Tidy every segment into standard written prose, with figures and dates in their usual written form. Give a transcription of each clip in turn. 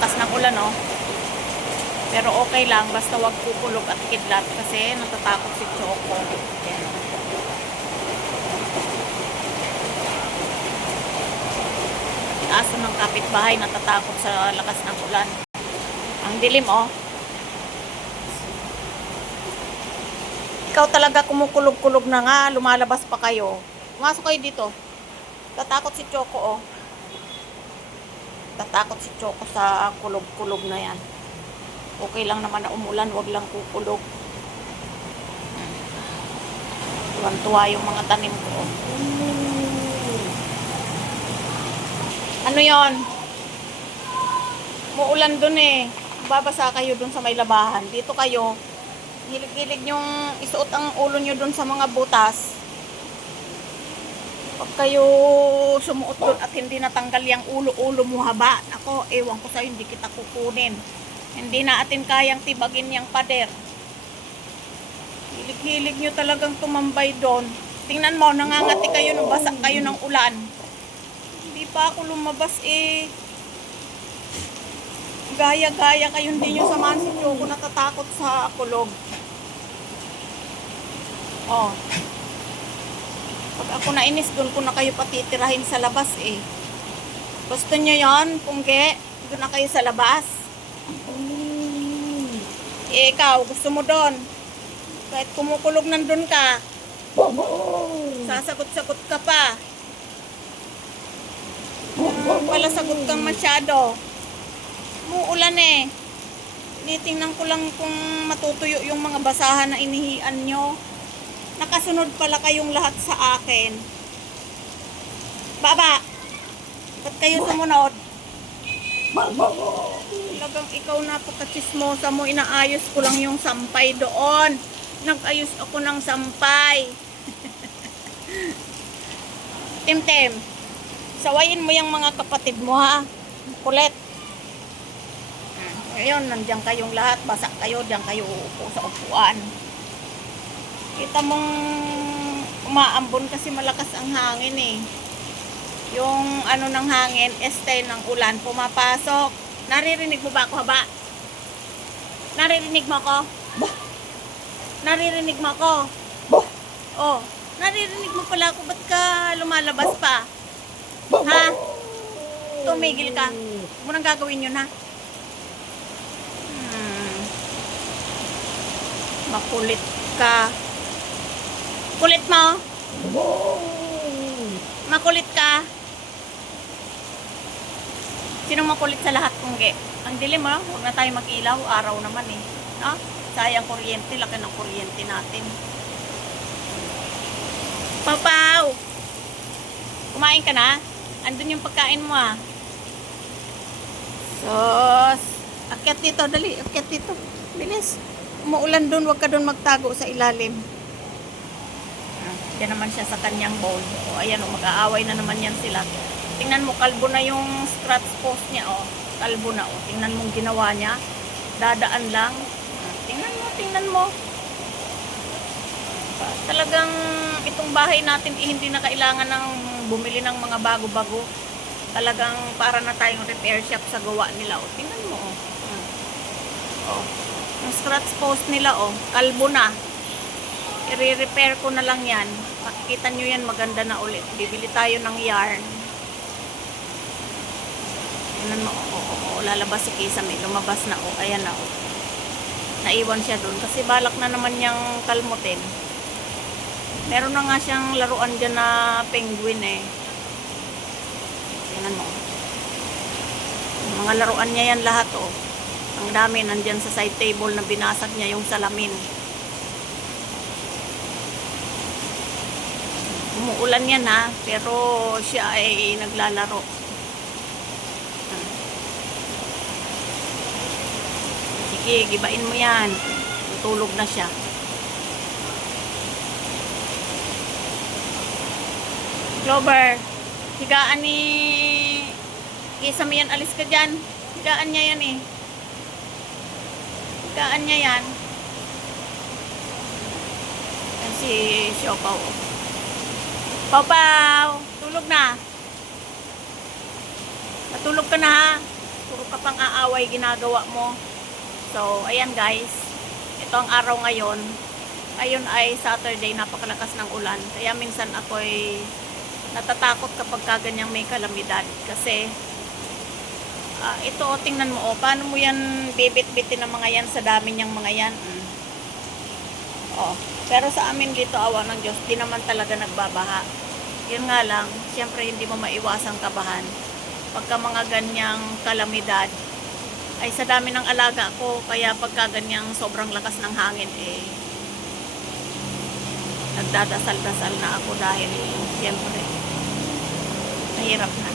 lakas ng ulan, oh. Pero okay lang, basta wag kukulog at kidlat kasi natatakot si Choco. Ayan. Aso ng kapitbahay natatakot sa lakas ng ulan. Ang dilim, oh. Ikaw talaga kumukulog-kulog na nga, lumalabas pa kayo. Pumasok kayo dito. Tatakot si Choco, oh. Tatakot si Choco sa kulog-kulog na yan. Okay lang naman na umulan, wag lang kukulog. Tuwan-tuwa yung mga tanim ko. Ano yon? Muulan dun eh. Babasa kayo dun sa may labahan. Dito kayo, hilig-hilig yung isuot ang ulo nyo dun sa mga butas. Pag kayo sumuot dun at hindi natanggal yung ulo-ulo mo haba, ako, ewan ko sa'yo, hindi kita kukunin. Hindi na atin kayang tibagin yung pader. Hilig-hilig nyo talagang tumambay doon. Tingnan mo, nangangati kayo nung basa kayo ng ulan. Hindi pa ako lumabas eh. Gaya-gaya kayo, hindi nyo samahan si Choco, natatakot sa kulog. Oh. Pag ako nainis, doon ko na kayo patitirahin sa labas eh. Gusto nyo yon, Pungge? Doon na kayo sa labas. Eh, ikaw, gusto mo doon. Kahit kumukulog nandun ka, sasagot-sagot ka pa. Wala sagot kang masyado. Muulan eh. Tinitingnan ko lang kung matutuyo yung mga basahan na inihian nyo. Nakasunod pala kayong lahat sa akin. Baba! Ba't kayo sumunod? Talagang ikaw napakachismosa mo. Inaayos ko lang yung sampay doon. Nag-ayos ako ng sampay. Tim-tim, sawayin mo yung mga kapatid mo ha. Kulit. Ngayon, nandiyan kayong lahat. Basa kayo, diyan kayo uupo sa upuan. Kita mong umaambon kasi malakas ang hangin eh. Yung ano ng hangin, este ng ulan, pumapasok. Naririnig mo ba ako, haba? Naririnig mo ako? Naririnig mo ako? Oh, naririnig mo pala ako. Ba't ka lumalabas pa? Ha? Tumigil ka. Huwag mo nang gagawin yun, ha? Makulit ka. Kulit mo? Makulit ka? Sinong makulit sa lahat, Pungge? Ang dilim, ha? Huwag na tayo mag-ilaw. Araw naman, eh. No? Sayang kuryente. Laki ng kuryente natin. Papaw! Kumain ka na? Andun yung pagkain mo, ha? Sos! Akyat dito, dali. Akyat dito. Bilis. Umuulan dun. Huwag ka dun magtago sa ilalim. Yan naman siya sa kanyang bowl. O, ayan, mag-aaway na naman yan sila. Tingnan mo, kalbo na yung scratch post niya, oh. Kalbo na, oh. Tingnan mo ginawa niya. Dadaan lang. Tingnan mo. Talagang itong bahay natin hindi na kailangan ng bumili ng mga bago-bago. Talagang para na tayong repair shop sa gawa nila, oh. Tingnan mo, oh. Oh. Yung scratch post nila, oh. Kalbo na. I-repair ko na lang yan. Makikita nyo yan, maganda na ulit. Bibili tayo ng yarn. Tingnan mo, lalabas si Kisame. Lumabas na, ayan na, naiwan siya dun. Kasi balak na naman niyang kalmutin. Meron na nga siyang laruan dyan na penguin eh. Tingnan mo. Mga laruan niya yan lahat, oh. Ang dami, nandyan sa side table na binasag niya yung salamin. Umuulan yan ha, pero siya ay naglalaro. Sige, gibain mo yan. Tutulog na siya. Clover, higaan ni Kisame yan, alis ka dyan. Higaan niya yan eh. Higaan niya yan. Yan si Siopaw. Paw, tulog na. Matulog ka na ha. Puro ka pang aaway ginagawa mo. So, ayan guys. Ito ang araw ngayon. Ngayon ay Saturday, napakalakas ng ulan. Kaya minsan ako'y natatakot kapag kaganyang may kalamidad. Kasi, ito, tingnan mo, paano mo yan bibit-bitin ng mga yan sa dami niyang mga yan. Pero sa amin dito, awa ng Diyos, di naman talaga nagbabaha. Yun nga lang, siyempre hindi mo maiwasang kabahan. Pagka mga ganyang kalamidad, ay sa dami ng alaga ko, kaya pagka ganyang sobrang lakas ng hangin, nagdadasal-dasal na ako dahil siyempre, mahirap na.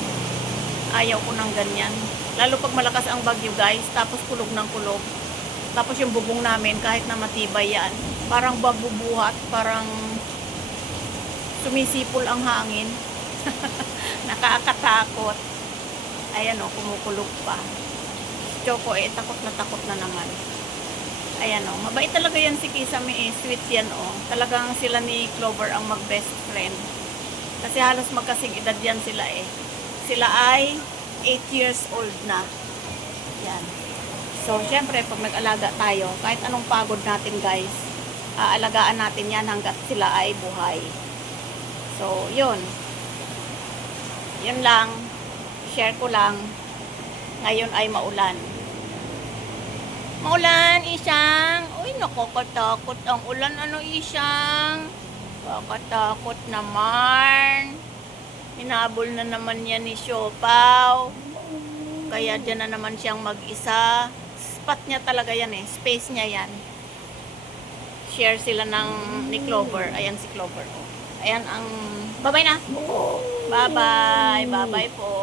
Ayaw ko ng ganyan. Lalo pag malakas ang bagyo guys, tapos kulog ng kulog. Tapos yung bubong namin, kahit na matibay yan, parang babubuhat, parang sumisipol ang hangin. Nakakatakot. Ayan o, kumukulog pa. Choco takot na naman. Ayan o, mabait talaga yan si Kisame sweet yan o. Talagang sila ni Clover ang mag-best friend. Kasi halos magkasing edad yan sila Sila ay 8 years old na. Yan. So, syempre, pag nag-alaga tayo, kahit anong pagod natin guys, aalagaan natin yan hanggat sila ay buhay. So, yun. Yun lang. Share ko lang. Ngayon ay maulan. Maulan, Isang. Uy, nakakatakot ang ulan. Ano, Isang? Nakakatakot naman. Hinabol na naman yan ni Siopaw. Kaya dyan na naman siyang mag-isa. Spot niya talaga yan Space niya yan. Share sila ni Clover. Ayan si Clover. Ayan ang... Bye-bye na. Bye-bye. Bye-bye po.